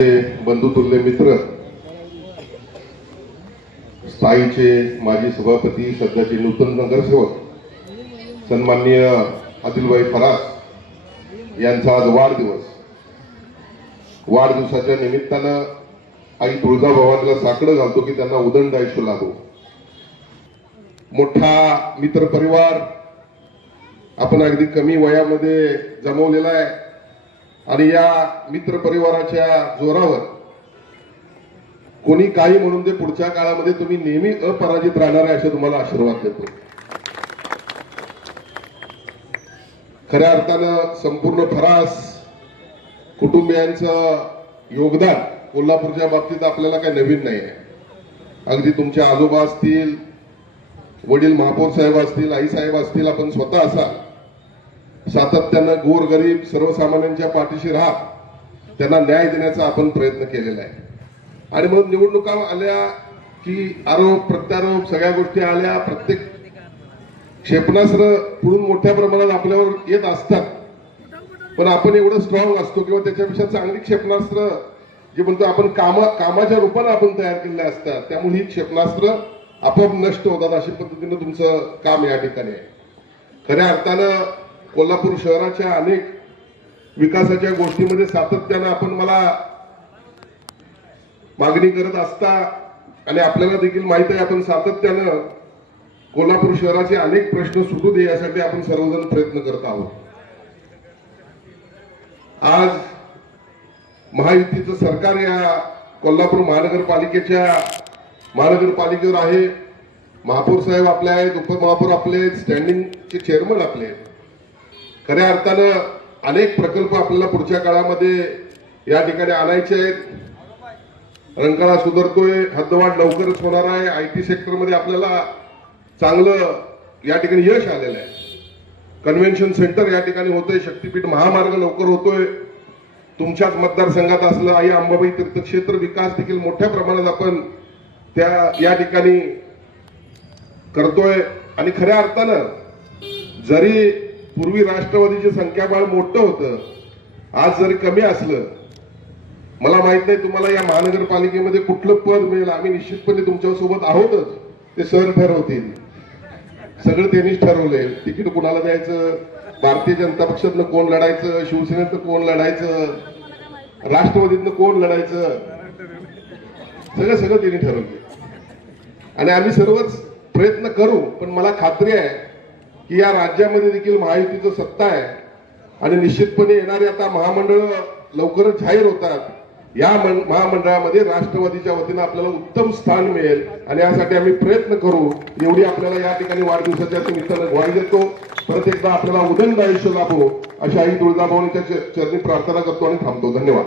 बंधुतुल्य मित्र, स्थायीचे माजी सभापती, सध्याचे नूतन नगरसेवक सन्माननीय आदिलभाई फरास यांचा आज वाढदिवसाच्या निमित्तानं आई तुळजाभवानीला साकडं घालतो की त्यांना उदंड आयुष्य लाभो. मोठा मित्र परिवार आपण अगदी कमी वयामध्ये जमवलेला आहे आणि या मित्र परिवाराच्या जोरावर कोणी काही म्हणून ते पुढच्या काळामध्ये तुम्ही नेहमी अपराजित राहणार आहे असे तुम्हाला आशीर्वाद देतो. खऱ्या अर्थानं संपूर्ण फरास कुटुंबियांचं योगदान कोल्हापूरच्या बाबतीत आपल्याला काही नवीन नाही आहे. अगदी तुमचे आजोबा असतील, वडील महापौर साहेब असतील, आई साहेब असतील, आपण स्वतः असाल, सातत्यानं गोरगरीब सर्वसामान्यांच्या पाठीशी राहत त्यांना न्याय देण्याचा आपण प्रयत्न केलेला आहे. आणि म्हणून निवडणुका आल्या की आरोप प्रत्यारोप सगळ्या गोष्टी आल्या, प्रत्येक क्षेपणास्त्र पुढून मोठ्या प्रमाणात आपल्यावर येत असतात, पण आपण एवढं स्ट्रॉंग असतो किंवा त्याच्यापेक्षा चांगली क्षेपणास्त्र जे म्हणतो आपण कामाच्या रूपाने आपण तयार केलेले असतात, त्यामुळे ही क्षेपणास्त्र आपोआप नष्ट होतात. अशा पद्धतीनं तुमचं काम या ठिकाणी आहे. खऱ्या अर्थानं कोल्हापूर शहराच्या अनेक विकासाच्या गोष्टीमध्ये सातत्यानं आपण मला मागणी करत असता आणि आपल्याला देखील माहित आहे आपण सातत्यानं कोल्हापूर शहराचे अनेक प्रश्न सुटू दे यासाठी आपण सर्वजण प्रयत्न करत आहोत. आज महायुतीचं सरकार या कोल्हापूर महानगरपालिकेवर आहे. महापौर साहेब आपले आहेत, उपमहापौर आपले आहेत, स्टँडिंगचे चेअरमन आपले आहेत. खऱ्या अर्थानं अनेक प्रकल्प आपल्याला पुढच्या काळामध्ये या ठिकाणी आणायचे आहेत. रंकाळा सुधारतोय, हद्दवाढ लवकरच होणार आहे. IT सेक्टरमध्ये आपल्याला चांगलं या ठिकाणी यश आलेलं आहे. कन्व्हेन्शन सेंटर या ठिकाणी होतंय, शक्तीपीठ महामार्ग लवकर होतोय. तुमच्याच मतदारसंघात असलं आई अंबाबाई तीर्थक्षेत्र विकास देखील मोठ्या प्रमाणात आपण या ठिकाणी करतोय. आणि खऱ्या अर्थानं जरी पूर्वी राष्ट्रवादीचे संख्याबळ मोठं होतं, आज जरी कमी असलं, मला माहित नाही तुम्हाला या महानगरपालिकेमध्ये कुठलं पद मिळेल. आम्ही निश्चितपणे तुमच्या सोबत आहोतच. ते सर ठरवतील, सगळं त्यांनीच ठरवलंय. तिकीट कुणाला द्यायचं, भारतीय जनता पक्षातनं कोण लढायचं, शिवसेनेतनं कोण लढायचं, राष्ट्रवादीतनं कोण लढायचं, सगळं त्यांनी ठरवलंय. आणि आम्ही सर्वच प्रयत्न करू. पण मला खात्री आहे की या राज्यामध्ये देखील महायुतीचं सत्ता आहे आणि निश्चितपणे येणारे आता महामंडळ लवकरच जाहीर होतात. या महामंडळामध्ये राष्ट्रवादीच्या वतीनं आपल्याला उत्तम स्थान मिळेल आणि यासाठी आम्ही प्रयत्न करू. एवढी आपल्याला या ठिकाणी वाढदिवसाच्या निमित्तानं ग्वाही देतो. परत एकदा आपल्याला उदंड आयुष्य लाभो अशा आई तुळजाभवानीच्या चरणी प्रार्थना करतो आणि थांबतो. धन्यवाद.